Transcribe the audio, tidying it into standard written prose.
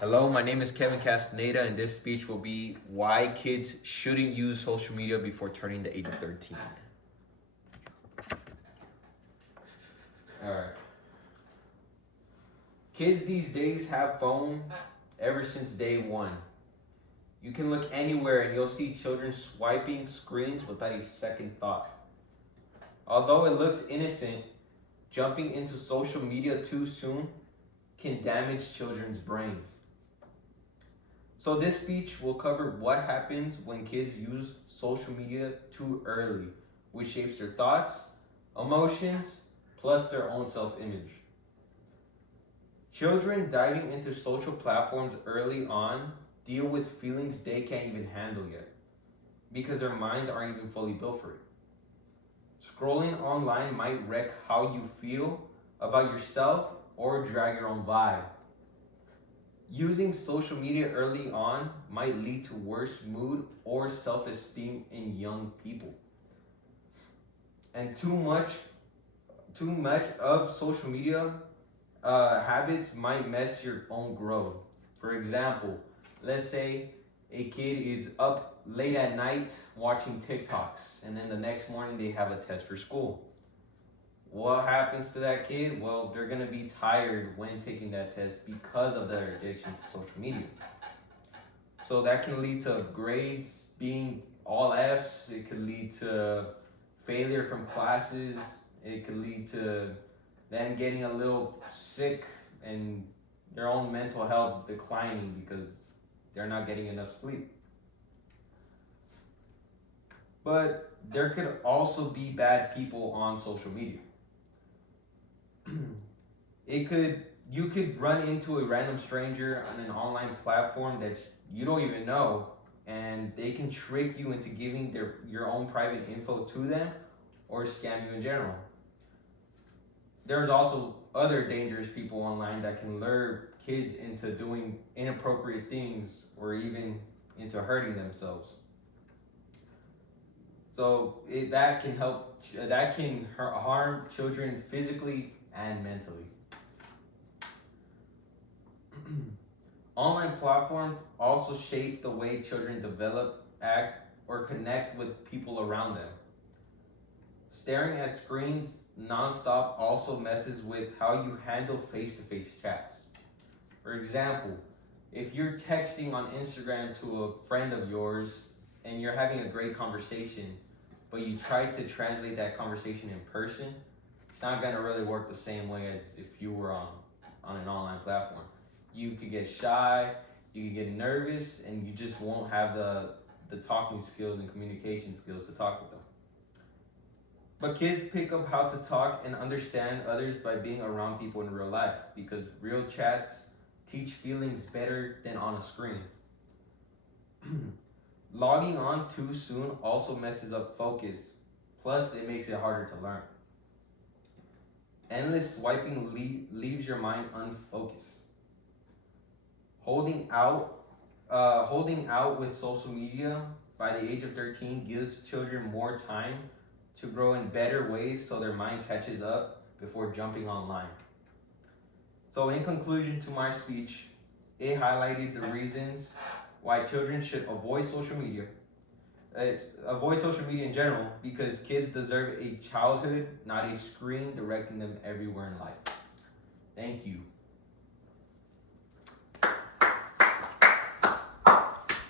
Hello, my name is Kevin Castaneda, and this speech will be why kids shouldn't use social media before turning the age of 13. Alright. Kids these days have phone ever since day one. You can look anywhere and you'll see children swiping screens without a second thought. Although it looks innocent, jumping into social media too soon can damage children's brains. So this speech will cover what happens when kids use social media too early, which shapes their thoughts, emotions, plus their own self-image. Children diving into social platforms early on deal with feelings they can't even handle yet, because their minds aren't even fully built for it. Scrolling online might wreck how you feel about yourself or drag your own vibe. Using social media early on might lead to worse mood or self-esteem in young people. And too much of social media habits might mess your own growth. For example, let's say a kid is up late at night watching TikToks, and then the next morning they have a test for school. What happens to that kid? Well, they're gonna be tired when taking that test because of their addiction to social media. So that can lead to grades being all F's. It could lead to failure from classes. It could lead to them getting a little sick and their own mental health declining because they're not getting enough sleep. But there could also be bad people on social media. You could run into a random stranger on an online platform that you don't even know, and they can trick you into giving your own private info to them or scam you in general. There's also other dangerous people online that can lure kids into doing inappropriate things or even into hurting themselves. So that can harm children physically and mentally. Online platforms also shape the way children develop, act, or connect with people around them. Staring at screens nonstop also messes with how you handle face-to-face chats. For example, if you're texting on Instagram to a friend of yours and you're having a great conversation, but you try to translate that conversation in person, it's not gonna really work the same way as if you were on an online platform. You could get shy, you could get nervous, and you just won't have the talking skills and communication skills to talk with them. But kids pick up how to talk and understand others by being around people in real life, because real chats teach feelings better than on a screen. Logging on too soon also messes up focus, plus it makes it harder to learn. Endless swiping leaves your mind unfocused. Holding out with social media by the age of 13 gives children more time to grow in better ways so their mind catches up before jumping online. So in conclusion to my speech, it highlighted the reasons why children should avoid social media. Avoid social media in general, because kids deserve a childhood, not a screen directing them everywhere in life. Thank you.